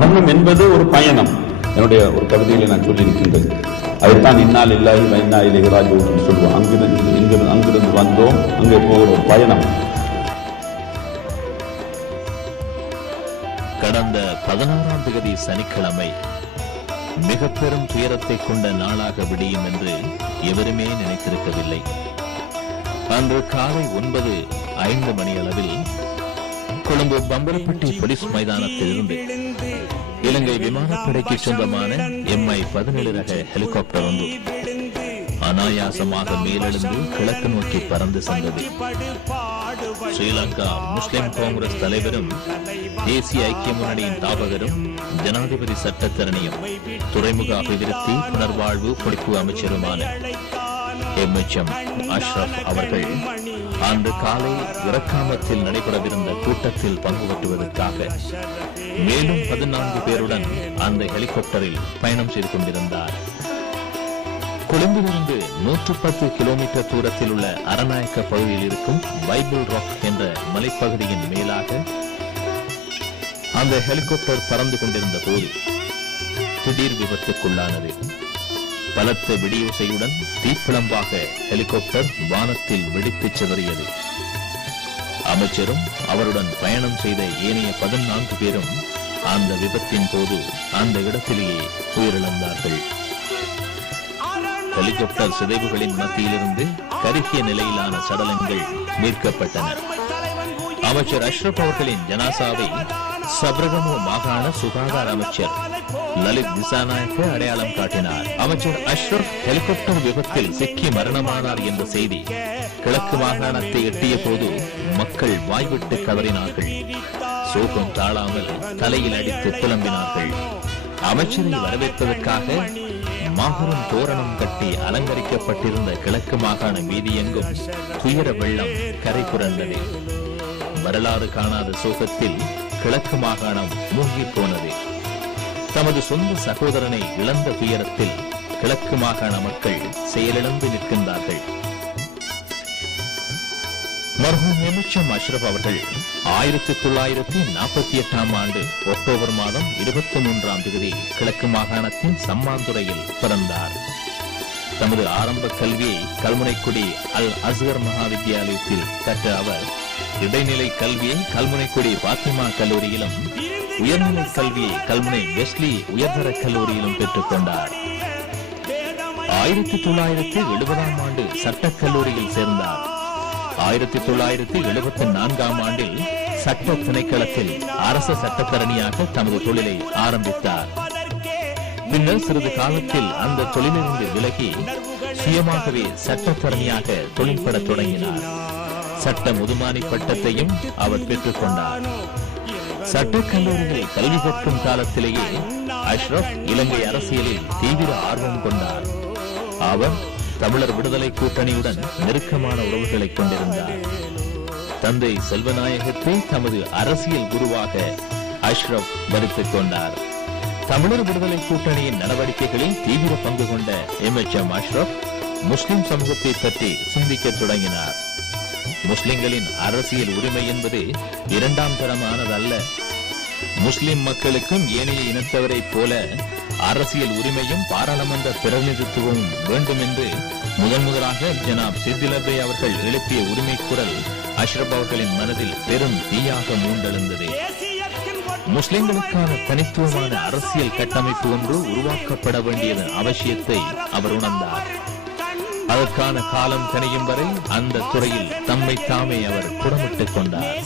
மரணம் என்பது ஒரு பயணம். என்னுடைய ஒரு கவிதையில நான் சொல்லியிருக்கின்றேன் அதைத்தான் இன்னால் இல்லாஹி வைனா இளையராஜ் ராஜ்யம் சொல்லுவோம். அங்கிருந்து இங்கிருந்து அங்கிருந்து வந்தோம். அங்கே போகிற ஒரு பயணம். கடந்த பதினாறாம் தேதி சனிக்கிழமை மிக பெரும் துயரத்தை கொண்ட நாளாக விடியும் என்று எவருமே நினைத்திருக்கவில்லை. அன்று காலை ஒன்பது ஐந்து மணி அளவில் கொழும்பு பம்பரப்பட்டி போலீஸ் மைதானத்திலிருந்து இலங்கை விமானப்படைக்கு சொந்தமான எம்ஐ பதினேழு ரக ஹெலிகாப்டர் ஒன்று அனாயாசமாக மேலெழுந்து கிழக்கு நோக்கி பறந்து சென்றது. ஸ்ரீலங்கா முஸ்லிம் காங்கிரஸ் தலைவரும் தேசிய ஐக்கிய முன்னணியின் தாபகரும் ஜனாதிபதி சட்டத்தரணியும் துறைமுக அபிவிருத்தி புனர்வாழ்வு பொழிப்பு அமைச்சருமான எம்எச்எம் அஷ்ரப் அவர்கள் அன்று காலை இறக்காமத்தில் நடைபெறவிருந்த கூட்டத்தில் பங்கு பற்றுவதற்காக மேலும் பதினான்கு பேருடன் அந்த ஹெலிகாப்டரில் பயணம் செய்து கொண்டிருந்தார். கொழும்பிலிருந்து நூற்று பத்து கிலோமீட்டர் தூரத்தில் உள்ள அரநாயக்க பகுதியில் இருக்கும் பைபிள் ராக் என்ற மலைப்பகுதியின் மேலாக அந்த ஹெலிகாப்டர் பறந்து கொண்டிருந்த போது திடீர் விபத்துக்குள்ளானது. பலத்த வெடியோசையுடன் தீப்பிழம்பாக ஹெலிகாப்டர் வானத்தில் வெடித்துச் சிதறியது. அமைச்சரும் அவருடன் பயணம் செய்த ஏனைய பதினான்கு பேரும் அந்த விபத்தின் போது அந்த இடத்திலேயே உயிரிழந்தார்கள். ஹெலிகாப்டர் சிதைவுகளின் மத்தியிலிருந்து கருகிய நிலையிலான சடலங்கள் மீட்கப்பட்டன. அமைச்சர் அஷ்ரப் அவர்களின் ஜனாசாவை சபரகமு மாகாண சுகாதார அமைச்சர் லலித் திசாநாயக்க அடையாளம் காட்டினார். அமைச்சர் அஷ்ரப் ஹெலிகாப்டர் விபத்தில் சிக்கி மரணமானார் என்ற செய்தி கிழக்கு மாகாணத்தை எட்டிய போது மக்கள் வாய்விட்டு கதறினார்கள். சோகம் தாழாமல் தலையில் அடித்து புலம்பினார்கள். அமைச்சரை வரவேற்பதற்காக மாபெரும் தோரணம் கட்டி அலங்கரிக்கப்பட்டிருந்த கிழக்கு மாகாண வீதியெங்கும் துயர வெள்ளம் கரை புரண்டது. வரலாறு காணாத சோகத்தில் கிழக்கு மாகாணம் மூழ்கி போனது. தமது சொந்த சகோதரனை இழந்த துயரத்தில் கிழக்கு மாகாண மக்கள் செயலிழந்து நிற்கின்றார்கள். மர்ஹூம் எமிச்சம் அஷ்ரப் அவர்கள் ஆயிரத்தி தொள்ளாயிரத்தி நாற்பத்தி எட்டாம் ஆண்டு அக்டோபர் மாதம் இருபத்தி மூன்றாம் தேதி கிழக்கு மாகாணத்தின் சம்மாந்துறையில் பிறந்தார். தமது ஆரம்ப கல்வியை கல்முனைக்குடி அல் அஸ்கர் மகா வித்தியாலயத்தில் கற்ற அவர் இடைநிலை கல்வியை கல்முனைக்குடி பாத்திமா கல்லூரியிலும் உயர்நிலை கல்வியை கல்முனை வெஸ்லி உயர்தர கல்லூரியிலும் பெற்றுக் கொண்டார். ஆயிரத்தி தொள்ளாயிரத்தி எழுபதாம் ஆண்டு சட்டக் கல்லூரியில் சேர்ந்தார். ஆயிரத்தி தொள்ளாயிரத்தி எழுபத்தி நான்காம் ஆண்டில் சட்ட திணைக்களத்தில் அரச சட்டத்தரணியாக தமது தொழிலை ஆரம்பித்தார். பின்னர் சிறிது காலத்தில் அந்த தொழிலிருந்து விலகி சுயமாகவே சட்டத்தரணியாக தொழில்பட தொடங்கினார். சட்ட முதுமானி பட்டத்தையும் அவர் பெற்றுக் கொண்டார் சட்டக் கல்வி கற்கும் காலத்திலேயே அஷ்ரப் இலங்கை அரசியலில் தீவிர ஆர்வம் கொண்டார். அவர் தமிழர் விடுதலை கூட்டணியுடன் நெருக்கமான உறவுகளை கொண்டிருந்தார். தந்தை செல்வநாயகத்தை தமது அரசியல் குருவாக அஷ்ரப் மறுத்துக் கொண்டார். தமிழர் விடுதலை கூட்டணியின் நடவடிக்கைகளில் தீவிர பங்கு கொண்ட எம். எச். எம். அஷ்ரப் முஸ்லிம் சமூகத்தை பற்றி சிந்திக்கத் தொடங்கினார். முஸ்லிம்களின் அரசியல் உரிமை என்பது இரண்டாம் தரமானதல்ல. முஸ்லிம் மக்களுக்கும் ஏனைய இனத்தவரைப் போல அரசியல் உரிமையும் பாராளுமன்ற பிரதிநிதித்துவமும் வேண்டும் என்று முதன் முதலாக ஜனாப் சித்திலபே அவர்கள் எழுப்பிய உரிமை குரல் அஷ்ரப் அவர்களின் மனதில் பெரும் தீயாக மூண்டெழுந்தது. முஸ்லிம்களுக்கான தனித்துவமான அரசியல் கட்டமைப்பு ஒன்று உருவாக்கப்பட வேண்டியதன் அவசியத்தை அவர் உணர்ந்தார். அதற்கான காலம் கனியும் வரை அந்த துறையில் தம்மை தாமே அவர் புடமிட்டுக் கொண்டார்.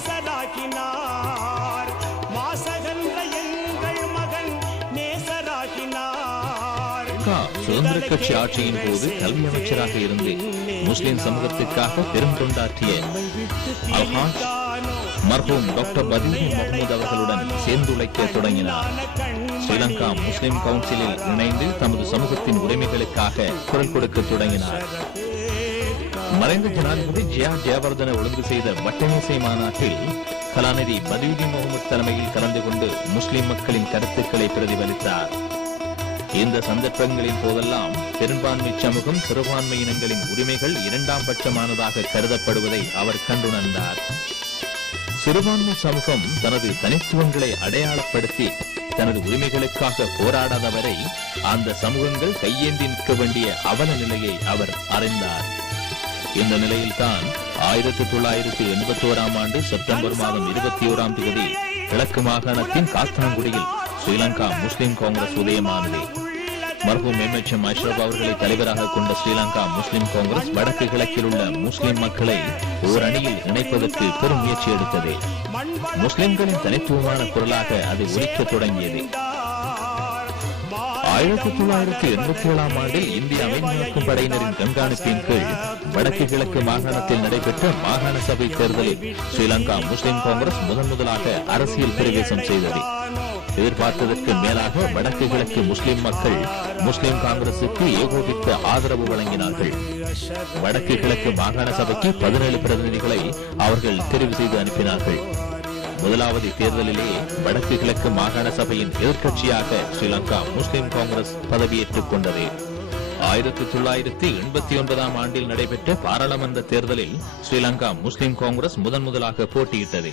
சுதந்திர கட்சி ஆட்சியின் போது கல்வி அமைச்சராக இருந்து முஸ்லிம் சமூகத்திற்காக பெரும் தொண்டாற்றிய மர்ஹூம் டாக்டர் பதியுதீன் முகமது அவர்களுடன் சேர்ந்துழைக்க தொடங்கினார். ஸ்ரீலங்கா முஸ்லிம் கவுன்சிலில் இணைந்து தமது சமூகத்தின் உரிமைகளுக்காக குரல் கொடுக்க தொடங்கினார். மறைந்த ஜனாதிபதி ஜியா ஜெயவர்தன ஒழுங்கு செய்த வட்டமேசை மாநாட்டில் கலாநிதி பதியுதீன் முகமது தலைமையில் கலந்து கொண்டு முஸ்லிம் மக்களின் கருத்துக்களை பிரதிபலித்தார். இந்த சந்தர்ப்பங்களின் போதெல்லாம் பெரும்பான்மை சமூகம் சிறுபான்மையினங்களின் உரிமைகள் இரண்டாம் பட்சமானதாக கருதப்படுவதை அவர் கண்டுணர்ந்தார் சிறுபான்மை சமூகம் தனது தனித்துவங்களை அடையாளப்படுத்தி தனது உரிமைகளுக்காக போராடாதவரை அந்த சமூகங்கள் கையேந்தி நிற்க வேண்டிய அவல நிலையை அவர் அறிந்தார். இந்த நிலையில்தான் ஆயிரத்தி தொள்ளாயிரத்தி எண்பத்தி ஓராம் ஆண்டு செப்டம்பர் மாதம் இருபத்தி ஓராம் தேதி கிழக்கு மாகாணத்தின் காத்தான்குடியில் ஸ்ரீலங்கா முஸ்லிம் காங்கிரஸ் உதயமானது. மர்ஹூம் எம்எச்எம் அஷ்ரப் அவர்களை தலைவராக கொண்ட ஸ்ரீலங்கா முஸ்லிம் காங்கிரஸ் வடக்கு கிழக்கில் உள்ள முஸ்லிம் மக்களை ஓர் அணியில் இணைப்பதற்கு பெரும் முயற்சி எடுத்தது. முஸ்லிம்களின் தனித்துவமான குரலாக அது ஒலிக்கத் தொடங்கியது. ஆயிரத்தி தொள்ளாயிரத்தி எண்பத்தி ஏழாம் ஆண்டில் இந்திய அமைதியாக்கும் படையினரின் கண்காணிப்பின் கீழ் வடக்கு கிழக்கு மாகாணத்தில் நடைபெற்ற மாகாண சபை தேர்தலில் ஸ்ரீலங்கா முஸ்லிம் காங்கிரஸ் முதன் முதலாக அரசியல் பிரவேசம் செய்தது. எதிர்பார்த்ததற்கு மேலாக வடக்கு கிழக்கு முஸ்லிம் மக்கள் முஸ்லிம் காங்கிரசுக்கு ஏகோபித்த ஆதரவு வழங்கினார்கள். வடக்கு கிழக்கு மாகாண சபைக்கு பதினேழு பிரதிநிதிகளை அவர்கள் தெரிவு செய்து அனுப்பினார்கள். முதலாவது தேர்தலிலே வடக்கு கிழக்கு மாகாண சபையின் எதிர்க்கட்சியாக ஸ்ரீலங்கா முஸ்லிம் காங்கிரஸ் பதவியேற்றுக் கொண்டது. ஆயிரத்தி தொள்ளாயிரத்தி எண்பத்தி ஒன்பதாம் ஆண்டில் நடைபெற்ற பாராளுமன்ற தேர்தலில் ஸ்ரீலங்கா முஸ்லிம் காங்கிரஸ் முதன் முதலாக போட்டியிட்டது.